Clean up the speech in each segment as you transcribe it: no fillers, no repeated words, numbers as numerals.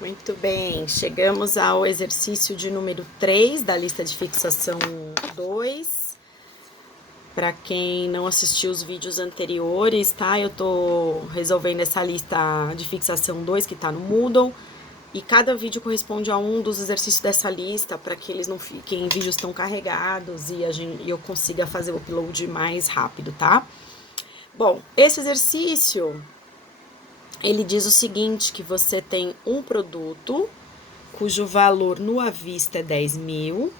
Muito bem, chegamos ao exercício de número 3 da lista de fixação 2. Para quem não assistiu os vídeos anteriores, tá? Eu tô resolvendo essa lista de fixação 2 que tá no Moodle. E cada vídeo corresponde a um dos exercícios dessa lista para que eles não fiquem em vídeos tão carregados e eu consiga fazer o upload mais rápido, tá? Bom, esse exercício ele diz o seguinte, que você tem um produto cujo valor no à vista é 10 mil,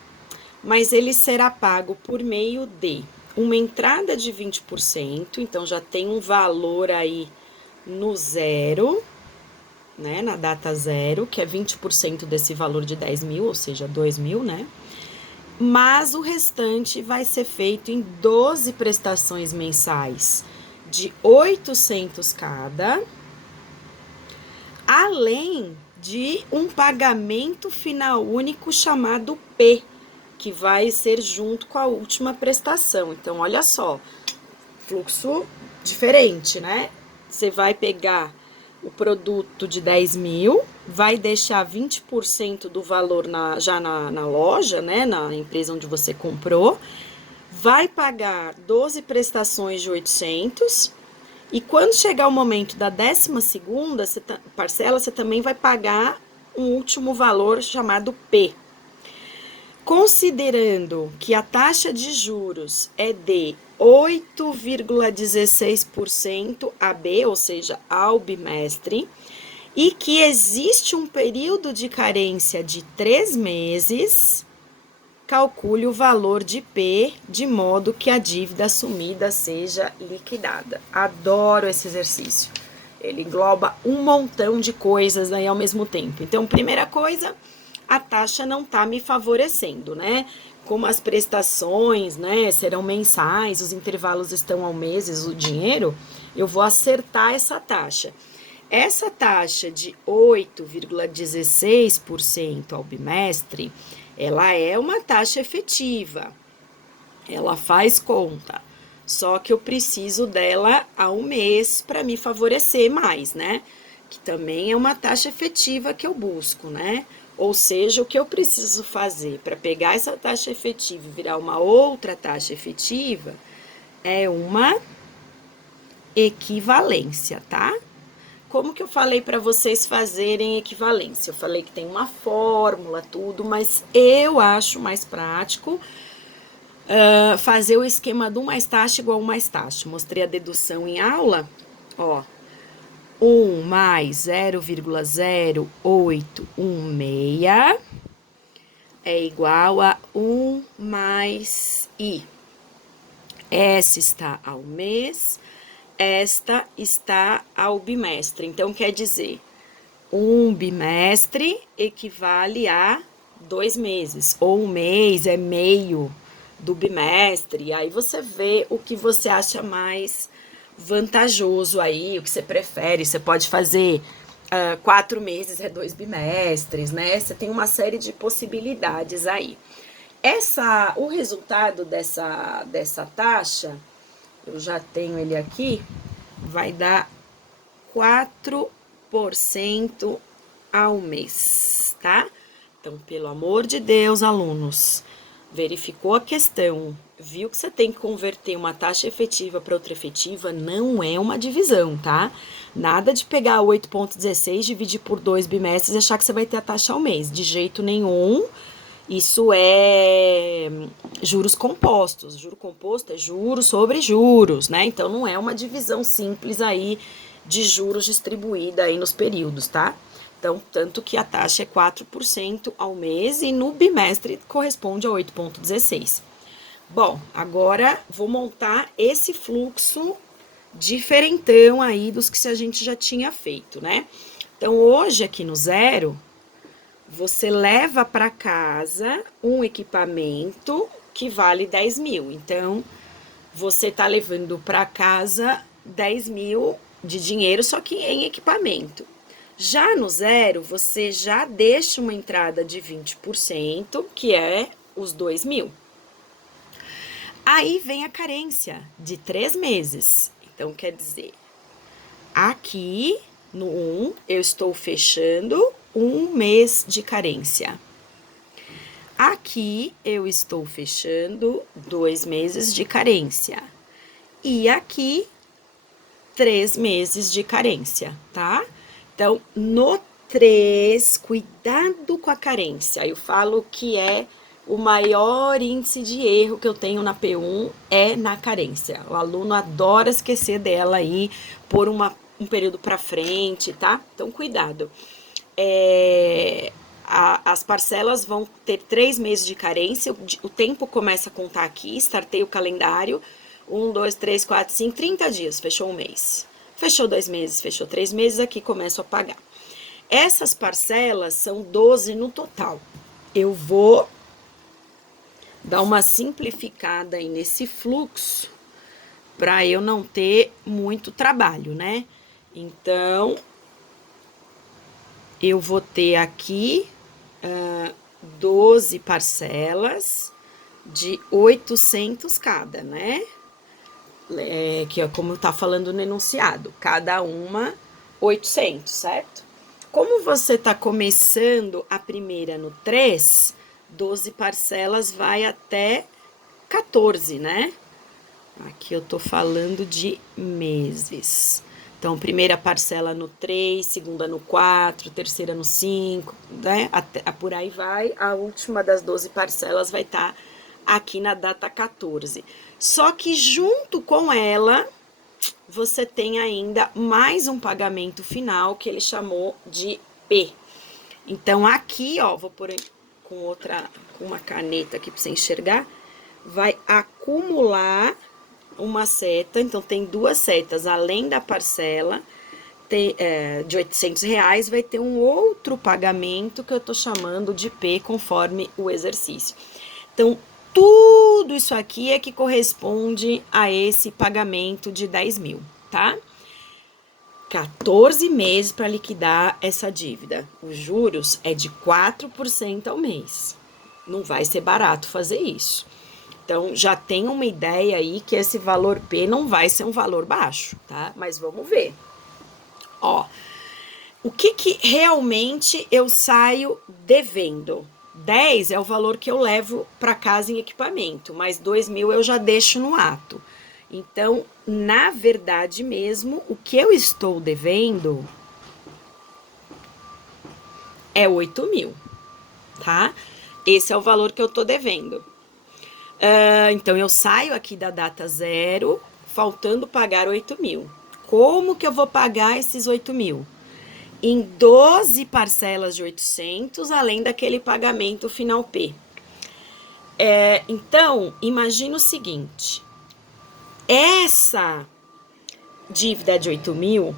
mas ele será pago por meio de uma entrada de 20%, então já tem um valor aí no zero, né, na data zero, que é 20% desse valor de 10 mil, ou seja, 2 mil, né? Mas o restante vai ser feito em 12 prestações mensais de 800 cada, além de um pagamento final único chamado P, que vai ser junto com a última prestação. Então, olha só, fluxo diferente, né? Você vai pegar o produto de 10 mil, vai deixar 20% do valor já na loja, né? Na empresa onde você comprou, vai pagar 12 prestações de 800. E quando chegar o momento da 12ª parcela, você também vai pagar um último valor chamado P. Considerando que a taxa de juros é de 8,16% AB, ou seja, ao bimestre, e que existe um período de carência de 3 meses, calcule o valor de P de modo que a dívida assumida seja liquidada. Adoro esse exercício. Ele engloba um montão de coisas aí ao mesmo tempo. Então, primeira coisa, a taxa não está me favorecendo, né? Como as prestações, né, serão mensais, os intervalos estão ao meses, o dinheiro, eu vou acertar essa taxa. Essa taxa de 8,16% ao bimestre, ela é uma taxa efetiva, ela faz conta, só que eu preciso dela ao mês para me favorecer mais, né? Que também é uma taxa efetiva que eu busco, né? Ou seja, o que eu preciso fazer para pegar essa taxa efetiva e virar uma outra taxa efetiva é uma equivalência, tá? Como que eu falei para vocês fazerem equivalência? Eu falei que tem uma fórmula, tudo, mas eu acho mais prático fazer o esquema do mais taxa igual ao mais taxa. Mostrei a dedução em aula, ó. 1 mais 0,0816 é igual a 1 mais I. Essa está ao mês, esta está ao bimestre. Então, quer dizer, um bimestre equivale a 2 meses, ou um mês é meio do bimestre. Aí você vê o que você acha mais vantajoso aí, o que você prefere. Você pode fazer 4 meses é 2 bimestres, né? Você tem uma série de possibilidades aí. O resultado dessa taxa, eu já tenho ele aqui, vai dar 4% ao mês, tá? Então, pelo amor de Deus, alunos, verificou a questão, viu que você tem que converter uma taxa efetiva para outra efetiva, não é uma divisão, tá? Nada de pegar 8,16, dividir por 2 bimestres e achar que você vai ter a taxa ao mês, de jeito nenhum. Isso é juros compostos. Juro composto é juros sobre juros, né? Então não é uma divisão simples aí de juros distribuída aí nos períodos, tá? Então, tanto que a taxa é 4% ao mês e no bimestre corresponde a 8,16. Bom, agora vou montar esse fluxo diferentão aí dos que a gente já tinha feito, né? Então, hoje aqui no zero, você leva para casa um equipamento que vale 10 mil. Então, você tá levando para casa 10 mil de dinheiro, só que em equipamento. Já no zero, você já deixa uma entrada de 20%, que é os 2 mil. Aí vem a carência de 3 meses. Então, quer dizer, aqui no 1, eu estou fechando 1 mês de carência. Aqui eu estou fechando 2 meses de carência. E aqui 3 meses de carência, tá? Então, no 3, cuidado com a carência. Eu falo que é o maior índice de erro que eu tenho na P1 é na carência. O aluno adora esquecer dela aí por um período para frente, tá? Então, cuidado. As parcelas vão ter 3 meses de carência, o tempo começa a contar aqui, startei o calendário, 1, 2, 3, 4, 5, 30 dias, fechou um mês. Fechou 2 meses, fechou 3 meses, aqui começo a pagar. Essas parcelas são 12 no total. Eu vou dar uma simplificada aí nesse fluxo, para eu não ter muito trabalho, né? Então, eu vou ter aqui 12 parcelas de 800 cada, né? Que é como tá falando no enunciado, cada uma 800, certo? Como você tá começando a primeira no 3, 12 parcelas vai até 14, né? Aqui eu tô falando de meses. Então, primeira parcela no 3, segunda no 4, terceira no 5, né? Por aí vai. A última das 12 parcelas vai estar aqui na data 14. Só que junto com ela, você tem ainda mais um pagamento final que ele chamou de P. Então, aqui, ó, vou pôr com uma caneta aqui para você enxergar, vai acumular uma seta, então tem 2 setas, além da parcela de R$800, vai ter um outro pagamento que eu tô chamando de P, conforme o exercício. Então, tudo isso aqui é que corresponde a esse pagamento de 10 mil, tá? 14 meses para liquidar essa dívida. Os juros é de 4% ao mês. Não vai ser barato fazer isso. Então, já tem uma ideia aí que esse valor P não vai ser um valor baixo, tá? Mas vamos ver. Ó, o que realmente eu saio devendo? 10 é o valor que eu levo para casa em equipamento, mas 2 mil eu já deixo no ato. Então, na verdade mesmo, o que eu estou devendo é 8 mil, tá? Esse é o valor que eu tô devendo. Então, eu saio aqui da data 0, faltando pagar 8 mil. Como que eu vou pagar esses 8 mil? Em 12 parcelas de 800, além daquele pagamento final P. Então, imagina o seguinte. Essa dívida de 8 mil,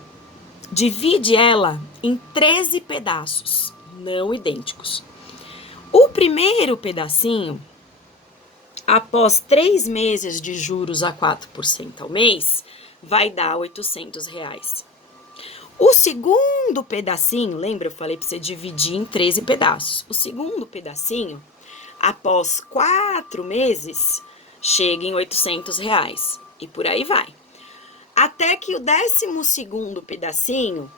divide ela em 13 pedaços, não idênticos. O primeiro pedacinho, após 3 meses de juros a 4% ao mês, vai dar R$800. O segundo pedacinho, lembra? Eu falei para você dividir em 13 pedaços. O segundo pedacinho, após 4 meses, chega em R$800. E por aí vai. Até que o 12º pedacinho,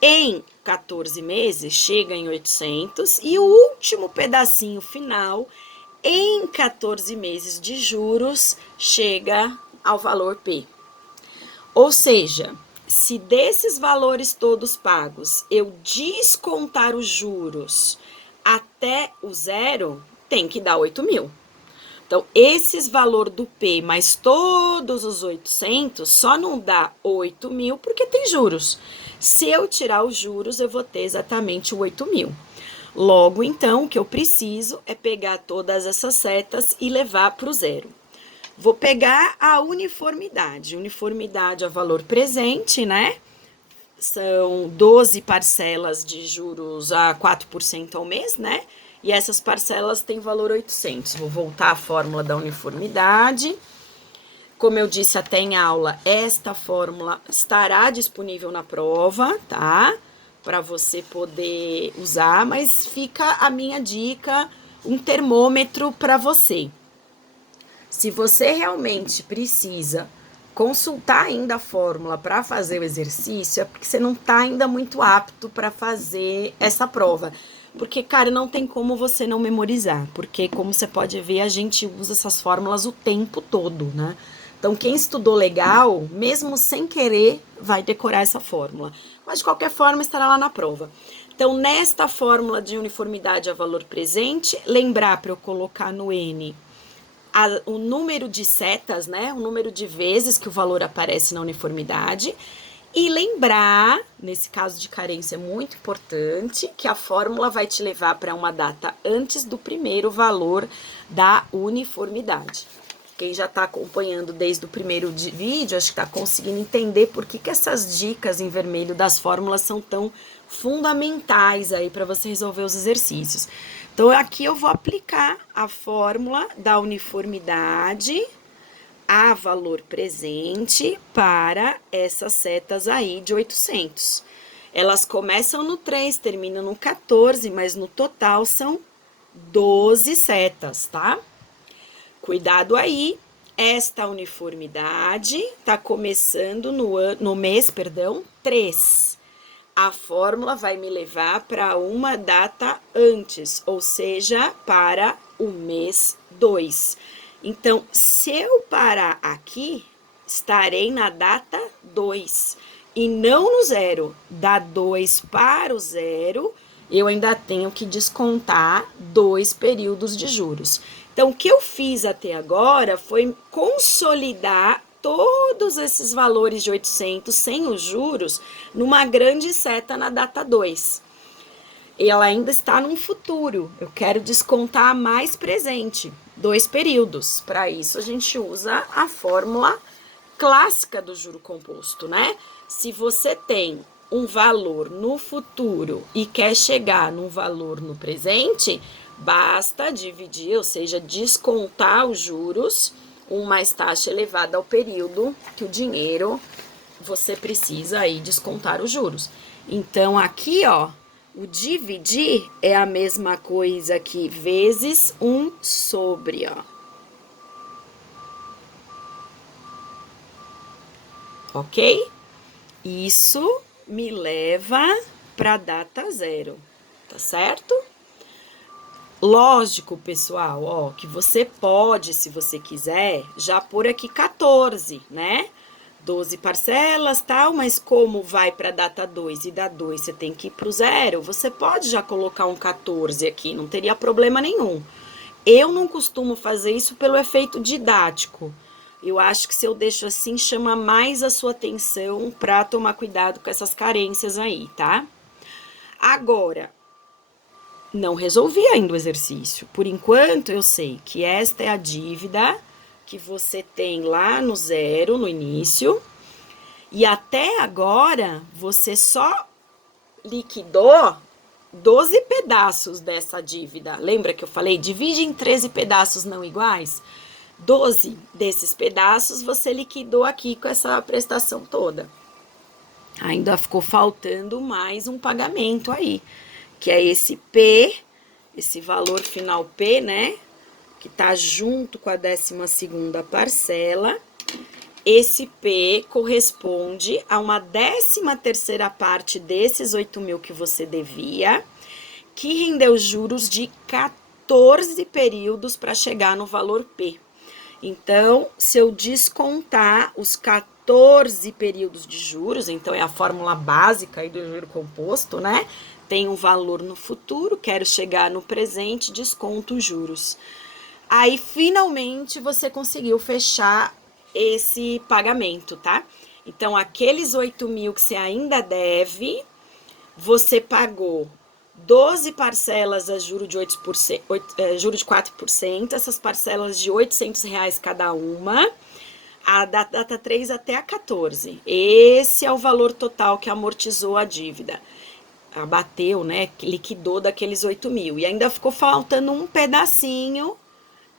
em 14 meses, chega em 800. E o último pedacinho final, em 14 meses de juros, chega ao valor P. Ou seja, se desses valores todos pagos eu descontar os juros até o 0, tem que dar 8 mil. Então, esses valor do P mais todos os 800 só não dá 8 mil porque tem juros. Se eu tirar os juros, eu vou ter exatamente 8 mil. Logo, então, o que eu preciso é pegar todas essas setas e levar para o 0. Vou pegar a uniformidade. Uniformidade é valor presente, né? São 12 parcelas de juros a 4% ao mês, né? E essas parcelas têm valor 800. Vou voltar à fórmula da uniformidade. Como eu disse até em aula, esta fórmula estará disponível na prova, tá? Para você poder usar, mas fica a minha dica, um termômetro para você. Se você realmente precisa consultar ainda a fórmula para fazer o exercício é porque você não está ainda muito apto para fazer essa prova. Porque, cara, não tem como você não memorizar. Porque, como você pode ver, a gente usa essas fórmulas o tempo todo, né? Então, quem estudou legal, mesmo sem querer, vai decorar essa fórmula. Mas, de qualquer forma, estará lá na prova. Então, nesta fórmula de uniformidade a valor presente, lembrar para eu colocar no N o número de setas, né? O número de vezes que o valor aparece na uniformidade. E lembrar, nesse caso de carência é muito importante, que a fórmula vai te levar para uma data antes do primeiro valor da uniformidade. Quem já está acompanhando desde o primeiro vídeo, acho que está conseguindo entender por que essas dicas em vermelho das fórmulas são tão fundamentais aí para você resolver os exercícios. Então, aqui eu vou aplicar a fórmula da uniformidade a valor presente para essas setas aí de 800. Elas começam no 3, terminam no 14, mas no total são 12 setas, tá? Cuidado aí, esta uniformidade está começando no mês 3. A fórmula vai me levar para uma data antes, ou seja, para o mês 2. Então, se eu parar aqui, estarei na data 2 e não no 0. Da 2 para o 0, eu ainda tenho que descontar 2 períodos de juros. Então, o que eu fiz até agora foi consolidar todos esses valores de 800 sem os juros numa grande seta na data 2. Ela ainda está num futuro. Eu quero descontar mais presente, 2 períodos. Para isso, a gente usa a fórmula clássica do juro composto, né? Se você tem um valor no futuro e quer chegar num valor no presente, basta dividir, ou seja, descontar os juros, mais taxa elevada ao período que o dinheiro você precisa aí descontar os juros. Então, aqui, ó, o dividir é a mesma coisa que vezes 1 sobre, ó. Ok? Isso me leva para a data 0, tá certo? Lógico, pessoal, ó, que você pode, se você quiser, já pôr aqui 14, né? 12 parcelas, tal, mas como vai para a data 2 e da 2 você tem que ir para o 0, você pode já colocar um 14 aqui, não teria problema nenhum. Eu não costumo fazer isso pelo efeito didático. Eu acho que se eu deixo assim, chama mais a sua atenção para tomar cuidado com essas carências aí, tá? Agora, não resolvi ainda o exercício. Por enquanto, eu sei que esta é a dívida que você tem lá no 0, no início, e até agora você só liquidou 12 pedaços dessa dívida. Lembra que eu falei? Divide em 13 pedaços não iguais? 12 desses pedaços você liquidou aqui com essa prestação toda. Ainda ficou faltando mais um pagamento aí, que é esse P, esse valor final P, né? Que tá junto com a 12ª parcela. Esse P corresponde a uma 13ª parte desses 8 mil que você devia, que rendeu juros de 14 períodos para chegar no valor P. Então, se eu descontar os 14 períodos de juros, então é a fórmula básica aí do juro composto, né? Tem um valor no futuro, quero chegar no presente, desconto os juros. Aí, finalmente, você conseguiu fechar esse pagamento, tá? Então, aqueles 8 mil que você ainda deve, você pagou 12 parcelas a juro de 8%, juro de 4%, essas parcelas de R$ 800 cada uma, a data 3 até a 14. Esse é o valor total que amortizou a dívida. Abateu, né? Liquidou daqueles 8 mil. E ainda ficou faltando um pedacinho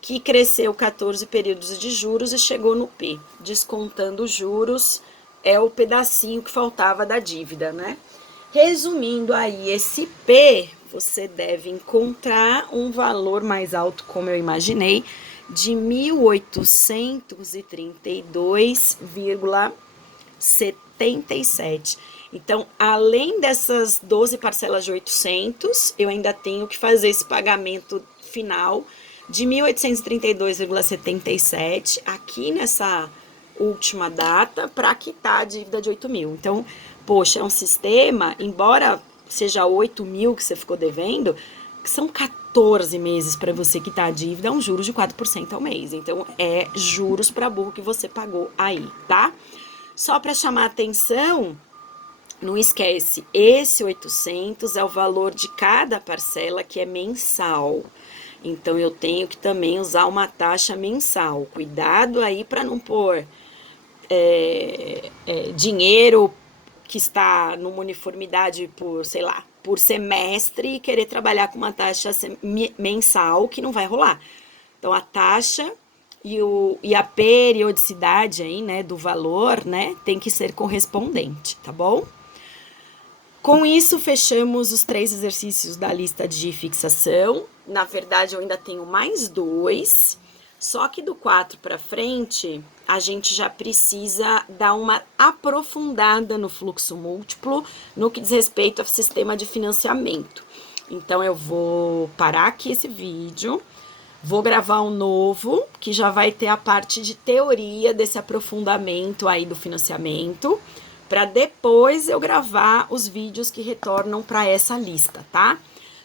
que cresceu 14 períodos de juros e chegou no P. Descontando os juros, é o pedacinho que faltava da dívida, né? Resumindo aí, esse P, você deve encontrar um valor mais alto, como eu imaginei, de 1.832,77. Então, além dessas 12 parcelas de 800, eu ainda tenho que fazer esse pagamento final de 1.832,77 aqui nessa última data para quitar a dívida de 8 mil. Então, poxa, é um sistema, embora seja 8 mil que você ficou devendo, que são 14 meses para você quitar a dívida, é um juros de 4% ao mês. Então, é juros para burro que você pagou aí, tá? Só para chamar atenção, não esquece, esse 800 é o valor de cada parcela que é mensal. Então, eu tenho que também usar uma taxa mensal. Cuidado aí para não pôr dinheiro que está numa uniformidade por, sei lá, por semestre e querer trabalhar com uma taxa mensal que não vai rolar. Então, a taxa e a periodicidade aí, né, do valor, né, tem que ser correspondente, tá bom? Com isso, fechamos os 3 exercícios da lista de fixação. Na verdade, eu ainda tenho mais 2, só que do 4 para frente, a gente já precisa dar uma aprofundada no fluxo múltiplo, no que diz respeito ao sistema de financiamento. Então, eu vou parar aqui esse vídeo, vou gravar um novo, que já vai ter a parte de teoria desse aprofundamento aí do financiamento, para depois eu gravar os vídeos que retornam para essa lista, tá?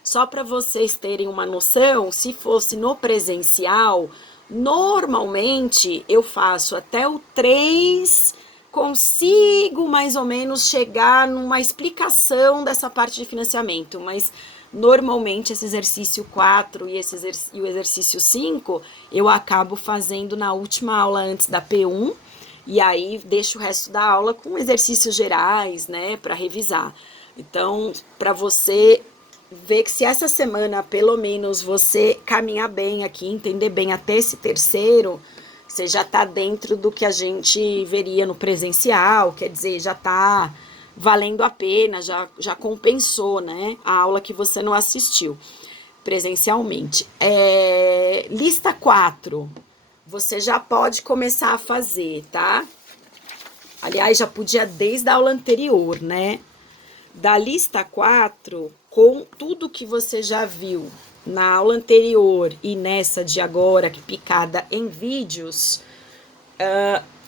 Só para vocês terem uma noção, se fosse no presencial, normalmente eu faço até o 3, consigo mais ou menos chegar numa explicação dessa parte de financiamento, mas normalmente esse exercício 4 e o exercício 5 eu acabo fazendo na última aula antes da P1, e aí deixo o resto da aula com exercícios gerais, né, para revisar. Então, para você ver que se essa semana, pelo menos, você caminhar bem aqui, entender bem até esse terceiro, você já está dentro do que a gente veria no presencial, quer dizer, já está valendo a pena, já compensou, né, a aula que você não assistiu presencialmente. Lista 4. Você já pode começar a fazer, tá? Aliás, já podia desde a aula anterior, né? Da lista 4, com tudo que você já viu na aula anterior e nessa de agora, que picada em vídeos,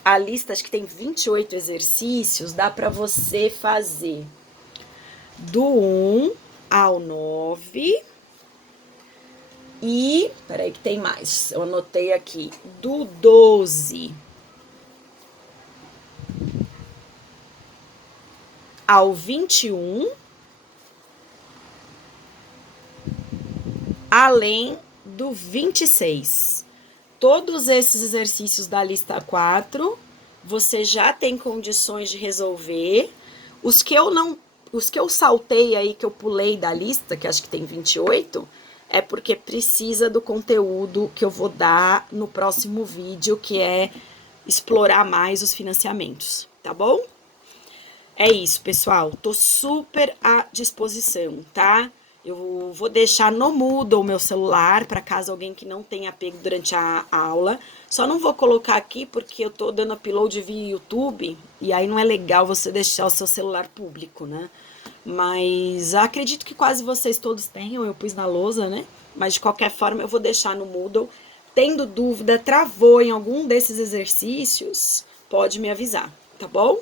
a lista, acho que tem 28 exercícios, dá para você fazer do 1 ao 9... E, peraí que tem mais, eu anotei aqui, do 12 ao 21, além do 26. Todos esses exercícios da lista 4, você já tem condições de resolver. Os que eu saltei aí, que eu pulei da lista, que acho que tem 28, é porque precisa do conteúdo que eu vou dar no próximo vídeo, que é explorar mais os financiamentos, tá bom? É isso, pessoal. Tô super à disposição, tá? Eu vou deixar no Moodle o meu celular, para caso alguém que não tenha pego durante a aula. Só não vou colocar aqui porque eu tô dando upload via YouTube, e aí não é legal você deixar o seu celular público, né? Mas acredito que quase vocês todos tenham, eu pus na lousa, né? Mas de qualquer forma eu vou deixar no Moodle. Tendo dúvida, travou em algum desses exercícios, pode me avisar, tá bom?